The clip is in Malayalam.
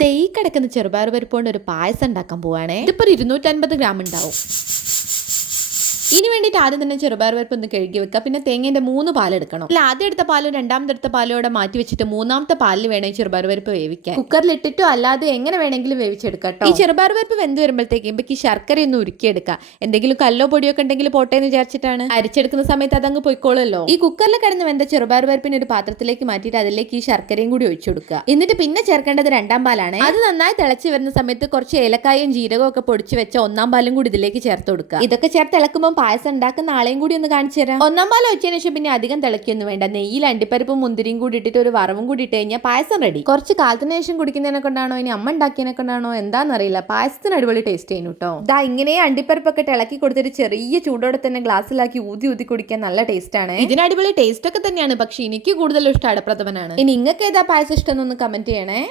ദേ ഈ കിടക്കുന്ന ചെറുപയർ പരിപ്പ് കൊണ്ട് ഒരു പായസം ഉണ്ടാക്കാൻ പോവാണേ. ഇതിപ്പോ 250 ഗ്രാം ഉണ്ടാവും. ഇതിന് വേണ്ടിയിട്ട് ആദ്യം തന്നെ ചെറുപയർ പരിപ്പ് ഒന്ന് കഴുകി വെക്കുക. പിന്നെ തേങ്ങേന്റെ 3 പാലെടുക്കണം. അല്ല, ആദ്യം എടുത്ത പാലും രണ്ടാമത്തെ എടുത്ത പാലും ഇവിടെ മാറ്റി വെച്ചിട്ട് മൂന്നാമത്തെ പാലിൽ വേണമെങ്കിൽ ചെറുപയർ പരിപ്പ് വേവിക്കാൻ. കുക്കറിൽ ഇട്ടിട്ടോ അല്ലാതെ എങ്ങനെ വേണമെങ്കിലും വേവിച്ചെടുക്കാം. ഈ ചെറുപയർ പരിപ്പ് വെന്ത് വരുമ്പോഴത്തേക്കും ഈ ശർക്കര ഒന്ന് ഉരുക്കിയെടുക്കുക. എന്തെങ്കിലും കല്ലോ പൊടിയൊക്കെ ഉണ്ടെങ്കിൽ പോട്ടേന്ന് വിചാരിച്ചിട്ടാണ്. അരിച്ചെടുക്കുന്ന സമയത്ത് അതങ്ങ് പൊയ്ക്കോളല്ലോ. ഈ കുക്കറിൽ കിടന്ന് വെന്ത ചെറുപയർ പരിപ്പിന് ഒരു പാത്രത്തിലേക്ക് മാറ്റിയിട്ട് അതിലേക്ക് ഈ ശർക്കരയും കൂടി ഒഴിച്ചു കൊടുക്കുക. എന്നിട്ട് പിന്നെ ചേർക്കേണ്ടത് രണ്ടാം പാലാണ്. അത് നന്നായി തിളച്ച് വരുന്ന സമയത്ത് കുറച്ച് ഏലക്കായും ജീരകവും ഒക്കെ പൊടിച്ച് വെച്ച ഒന്നാം പാലും കൂടി ഇതിലേക്ക് ചേർത്ത് കൊടുക്കുക. ഇതൊക്കെ ചേർത്ത് ഇളക്കുമ്പോൾ പായസം ഉണ്ടാക്കുന്ന ആളെയും കൂടി ഒന്ന് കാണിച്ചു തരാം. ഒന്നാം പാൽ വെച്ചതിന് ശേഷം പിന്നെ അധികം തിളക്കൊന്നും വേണ്ട. നെയ്യിൽ അണ്ടിപ്പരിപ്പും മുന്തിരിയും കൂടി ഇട്ടിട്ട് ഒരു വറവും കൂടി ഇട്ട് കഴിഞ്ഞാൽ പായസം റെഡി. കുറച്ച് കാലത്തിന് ശേഷം കുടിക്കുന്നതിനെ കൊണ്ടാണോ ഇനി അമ്മ ഉണ്ടാക്കിയതിനെ കൊണ്ടാണോ എന്താണെന്നറിയില്ല, പായസത്തിന് അടിപൊളി ടേസ്റ്റ് ചെയ്യുന്നു കേട്ടോ. ഇതാ ഇങ്ങനെ അണ്ടിപ്പരിപ്പൊക്കെ ഇളക്കി കൊടുത്തിട്ട് ചെറിയ ചൂടോടെ തന്നെ ഗ്ലാസ്സിലാക്കി ഊതി ഊതി കുടിക്കാൻ നല്ല ടേസ്റ്റ് ആണ്. ഇതിന് അടിപൊളി ടേസ്റ്റ് ഒക്കെ തന്നെയാണ്, പക്ഷെ എനിക്ക് കൂടുതലും ഇഷ്ടം അടപ്രഥമനാണ്. ഇനി നിങ്ങൾക്ക് ഏതാ പായസം ഇഷ്ടം എന്നൊന്ന് കമന്റ് ചെയ്യണേ.